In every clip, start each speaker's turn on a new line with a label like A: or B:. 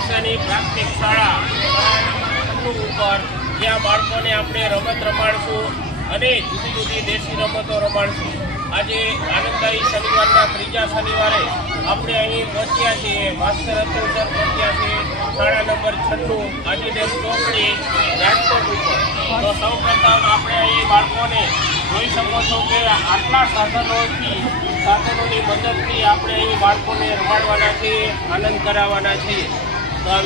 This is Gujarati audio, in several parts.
A: પ્રિયદર્શની પ્રાથમિક શાળા શાળા ઉપર જ્યાં બાળકોને આપણે રમત રમાડશું અને જુદી જુદી દેશી રમતો રમાડશું. આજે આનંદદાયી શનિવારના ત્રીજા શનિવારે આપણે અહીં પહોંચ્યા છીએ. માસ્ટર અતુલ સર પહોંચ્યા છીએ શાળા નંબર છન્નું આજીડેમ ચોકડી, રાજકોટ ઉપર. તો સૌ પ્રથમ આપણે અહીં બાળકોને જોઈ શકો છો કે આટલા સાધનોથી, સાધનોની મદદથી આપણે અહીં બાળકોને રમાડવાના છીએ, આનંદ કરાવવાના છીએ. તો આ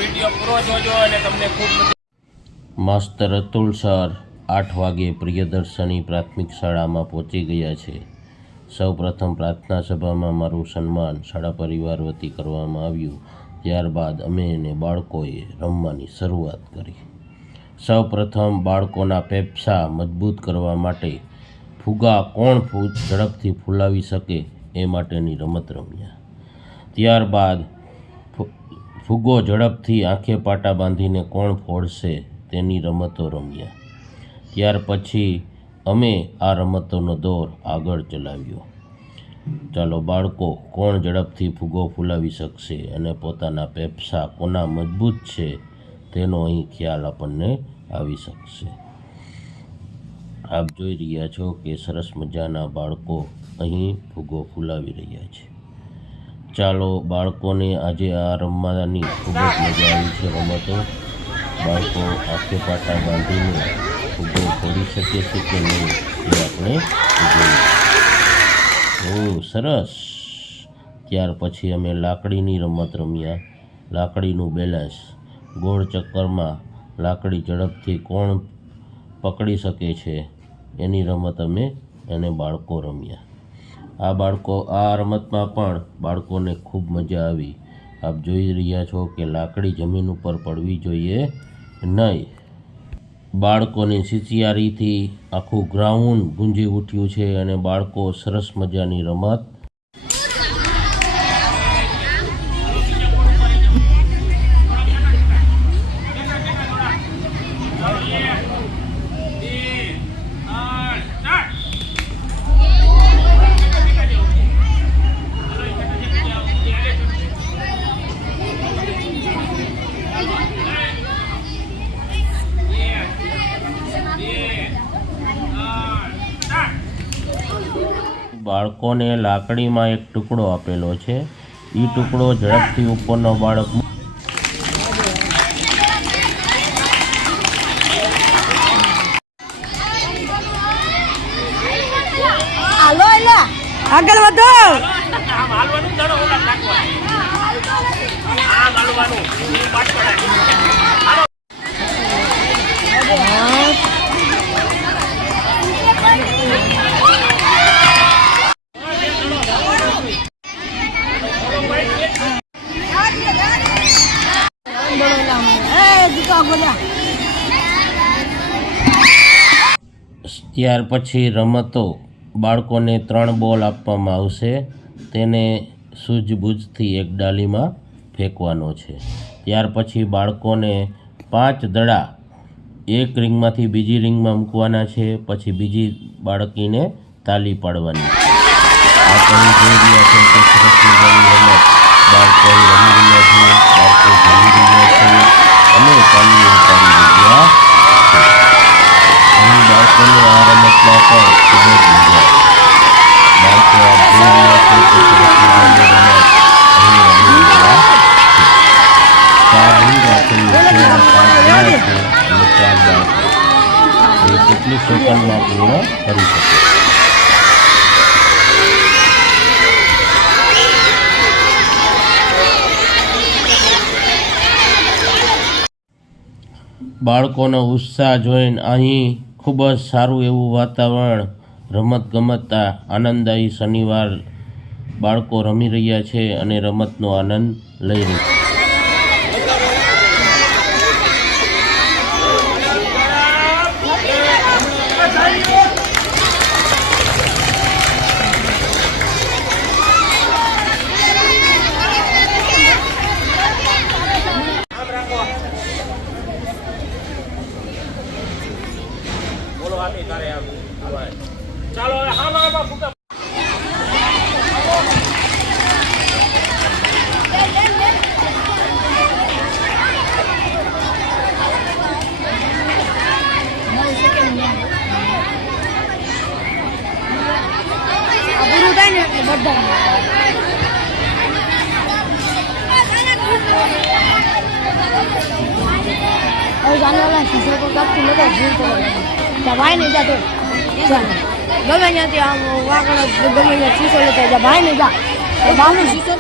B: માસ્તર અતુલ સર આઠ વાગે પ્રિયદર્શની પ્રાથમિક શાળામાં પહોંચી ગયા છે. સૌ પ્રથમ પ્રાર્થના સભામાં મારું સન્માન શાળા પરિવાર વતી કરવામાં આવ્યું. ત્યારબાદ અમે અને બાળકોએ રમવાની શરૂઆત કરી. સૌ પ્રથમ બાળકોના ફેફસા મજબૂત કરવા માટે ફુગા કોણ ફૂ, ઝડપથી ફૂલાવી શકે એ માટેની રમત રમ્યા. ત્યારબાદ ફુગ્ગો ઝડપથી આંખે પાટા બાંધીને કોણ ફોડશે તેની રમતો રમ્યા. ત્યાર પછી અમે આ રમતોનો દોર આગળ ચલાવ્યો. ચાલો બાળકો, કોણ ઝડપથી ફુગ્ગો ફૂલાવી શકશે અને પોતાના ફેફસા કોના મજબૂત છે તેનો અહીં ખ્યાલ આપણને આવી શકશે. આપ જોઈ રહ્યા છો કે સરસ મજાના બાળકો અહીં ફુગ્ગો ફૂલાવી રહ્યા છે. ચાલો બાળકોને આજે આ રમવાની ખૂબ જ મજા આવી છે રમતો. બાળકો આખે પાટા બાંધીને ફુગ્ગો ફોડી શકે છે કે નહીં, એ આપણે બહુ સરસ. ત્યાર પછી અમે લાકડીની રમત રમ્યા. લાકડીનું બેલેન્સ. ગોળ ચક્કરમાં લાકડી ઝડપથી કોણ પકડી શકે છે, એની રમત અમે અને બાળકો રમ્યા. આ બાળકો, આ રમતમાં પણ બાળકોને ખૂબ મજા આવી. આપ જોઈ રહ્યા છો કે લાકડી જમીન ઉપર પડવી જોઈએ નહીં. બાળકોની સિચિયારીથી આખું ગ્રાઉન્ડ ગુંજી ઉઠ્યું છે અને બાળકો સરસ મજાની રમત બાળકોને લાકડીમાં એક ટુકડો આપેલો છે. એ ટુકડો ઝડપથી ઉપરનો બાળક
C: આગળ વધો.
A: હાલવાનું જાણો ઓલા નાખવા આમ હાલવાનું પાછળ હાલો
C: એ દીકા બોલ્યા
B: ત્યાર પછી રમતો બાળકોને ત્રણ બોલ આપવામાં આવશે. તેને સૂઝબૂઝથી એક ડાલીમાં ફેંકવાનો છે. ત્યાર પછી બાળકોને પાંચ દડા એક રિંગમાંથી બીજી રિંગમાં મૂકવાના છે. પછી બીજી બાળકીને તાલી પાડવાની બાળકો બાળકો પાડી રહ્યા છે. અહીં બાળકોને આ રમતમાં પણ ખૂબ જ મજા બાળકો જોઈ રહ્યા છો એ કેટલી સેકન્ડમાં પૂર્ણ કરી શકે બાળકોનો ઉત્સાહ જોઈને અહીં ખૂબ જ સારું એવું વાતાવરણ રમત ગમતતા આનંદદાયી શનિવાર બાળકો રમી રહ્યા છે અને રમતનો આનંદ લઈ રહ્યા છે.
A: હતી તારે ચાલો, હવે હા મારા
C: ફૂટા. બધા જાનવાના શીશો તો કાપ ખુલ્લો તો ભૂલ ભાઈ નહીં જા તો. ગમે ત્યાંથી આમ વાકડ ગમે ત્યાં શીશો લેતા જા, ભાઈ નહીં જા. એ શીશો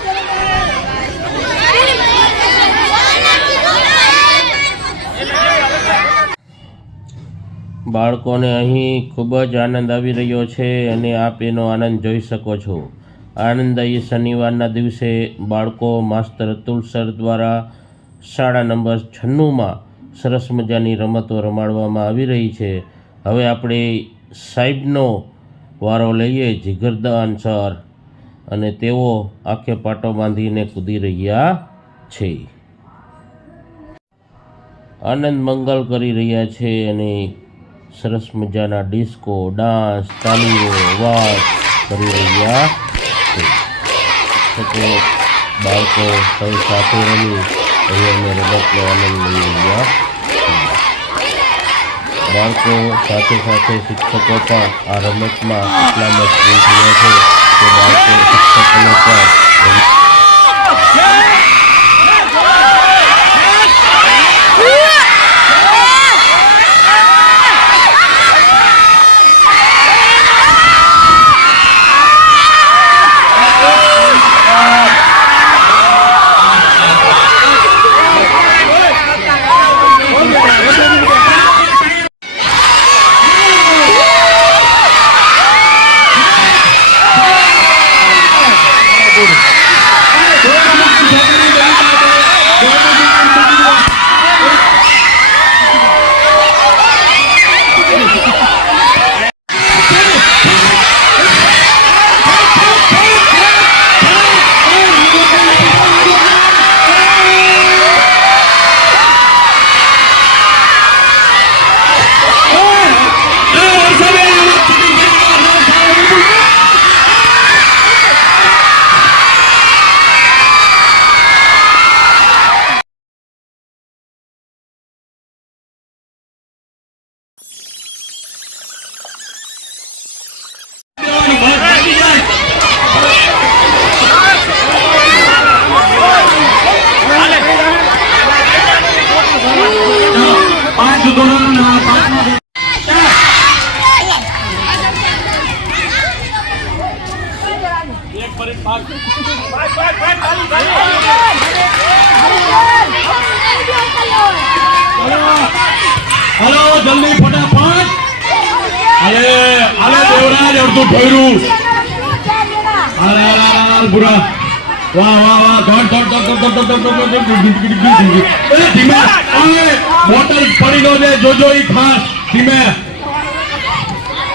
B: બાળકોને અહીં ખૂબ જ આનંદ આવી રહ્યો છે અને આપ એનો આનંદ જોઈ શકો છો. આનંદદાયી શનિવારના દિવસે બાળકો માસ્તર અતુલ સર દ્વારા શાળા નંબર છન્નુંમાં સરસ મજાની રમતો રમાડવામાં આવી રહી છે. હવે આપણે સાહેબનો વારો લઈએ, જીગરદાન સર. અને તેઓ આંખે પાટો બાંધીને કૂદી રહ્યા છે. આનંદ મંગલ કરી રહ્યા છે અને સરસ મજાના ડિસ્કો, ડાન્સ, તાલીઓ, અવાજ કરી રહ્યા છે. બાળકો સાથે રમી અમે રમતનો આનંદ લઈ રહ્યા બાળકો સાથે સાથે શિક્ષકો પણ આ રમતમાં એટલા મજબૂત થયા છે કે બાળકો શિક્ષકોને પણ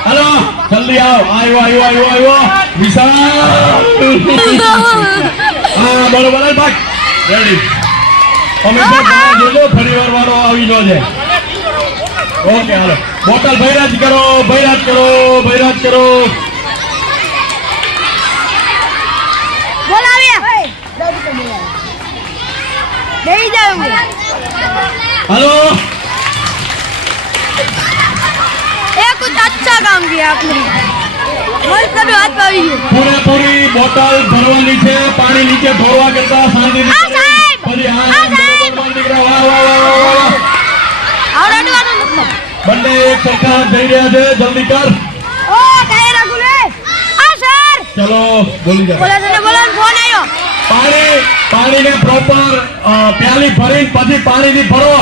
D: હલો જલ્દી આવ આવ્યો આવ્યો આવ્યો આવ્યો વિશાલ હા બરોબર ભાગ રેડી અમે જોજો ફરી વાર વાળો આવી ગયો જાય ઓકે હાલો બોટલ ભૈરાજ કરો ભૈરાજ કરો ભૈરાજ કરો
C: બોલાવ્યા બેહી જાવ
D: હાલો
C: ये कुछ अच्छा काम किया आपने मस्त सब हाथ पावी गयो
D: પૂરેપૂરી બોટલ ભરવાની છે પાણી નીચે ઢોળવા કરતા શાંતિ અટેક રહ્યા છે જલ્દી કર
C: ઓ કાયરા ગુલે આ સર
D: ચલો બોલી જા
C: બોલા તને બોલા ફોન આવ્યો
D: પાણી પાણીને પ્રોપર પ્યાલી ભરી પછી પાણીની ભરો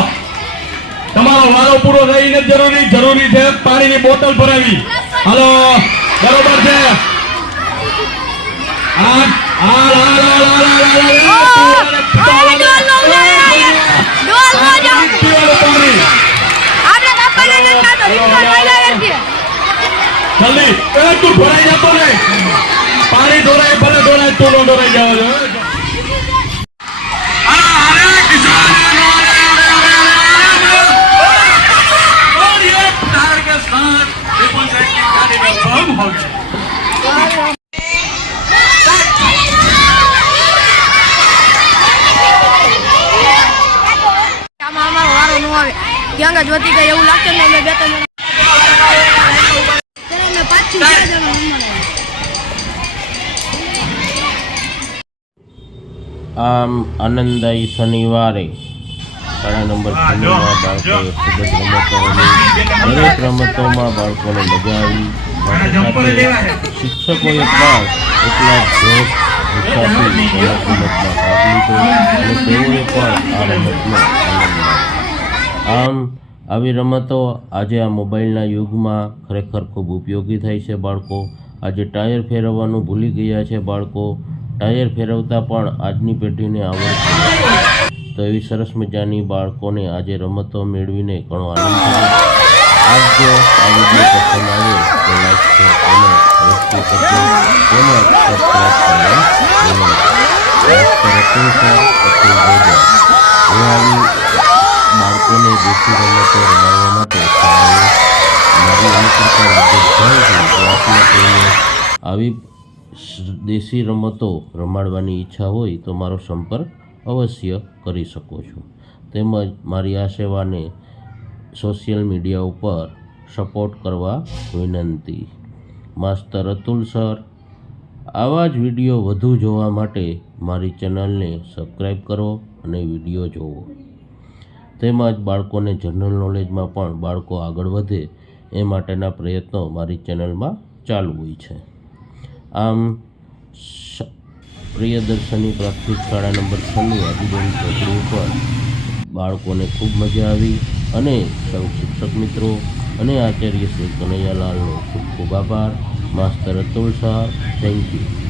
D: તમારો વારો પૂરો રહી ને જરૂરી જરૂરી છે પાણીની બોટલ ભરાવી હલો બરોબર છે
C: આ આ આ આ આ આ
D: જલ્દી. પાણી ઢોરાય, ભલે ઢોરાય, તું નો
C: જ. વધી ગઈ એવું લાગતું ને બે ત્રણ તમને પાંચથી છ
B: આમ આનંદાઈ શનિવારે. શાળા નંબર બાળકોએ ખૂબ જ રમતો દરેક રમતોમાં બાળકોને મજા આવી. શિક્ષકોએ પણ એટલા જોશ ઉત્સાહથી રમતમાં ભાગ લીધો. અને તેઓએ પણ આ રમતનો આનંદ આમ આવી રમતો આજે આ મોબાઈલના યુગમાં ખરેખર ખૂબ ઉપયોગી થાય છે બાળકો. આજે ટાયર ફેરવવાનું ભૂલી ગયા છે બાળકો. ટાયર ફેરવતા પણ આજની પેઢીને આવડતું નથી. તો એવી સરસ મજાની બાળકોને આજે રમતો મેળવીને ઘણો આનંદ આપ જો આ વીડિયો આવે તો લાઈક તેમજ આવી બાળકોને દેશી રમતો રમાડવા માટે શાળાએ મારી કોઈને આવી દેશી રમતો રમાડવાની ઈચ્છા હોય તો મારો સંપર્ક અવશ્ય કરી શકો છો. તેમજ મારી આ સેવાને સોશિયલ મીડિયા ઉપર સપોર્ટ કરવા વિનંતી. માસ્તર અતુલ સર, આવા જ વીડિયો વધુ જોવા માટે મારી ચેનલને સબસ્ક્રાઈબ કરો અને વીડિયો જુઓ તેમજ બાળકોને જનરલ નોલેજમાં પણ બાળકો આગળ વધે એ માટેના પ્રયત્નો મારી ચેનલમાં ચાલુ હોય છે. આમ પ્રિયદર્શની પ્રાથમિક શાળા નંબર છન્નું આદિબેન ચોકડી ઉપર બાળકોને ખૂબ મજા આવી અને સૌ શિક્ષક મિત્રો અને આચાર્ય શ્રી કનૈયાલાલનો ખૂબ ખૂબ આભાર. Master Atul Shah thank you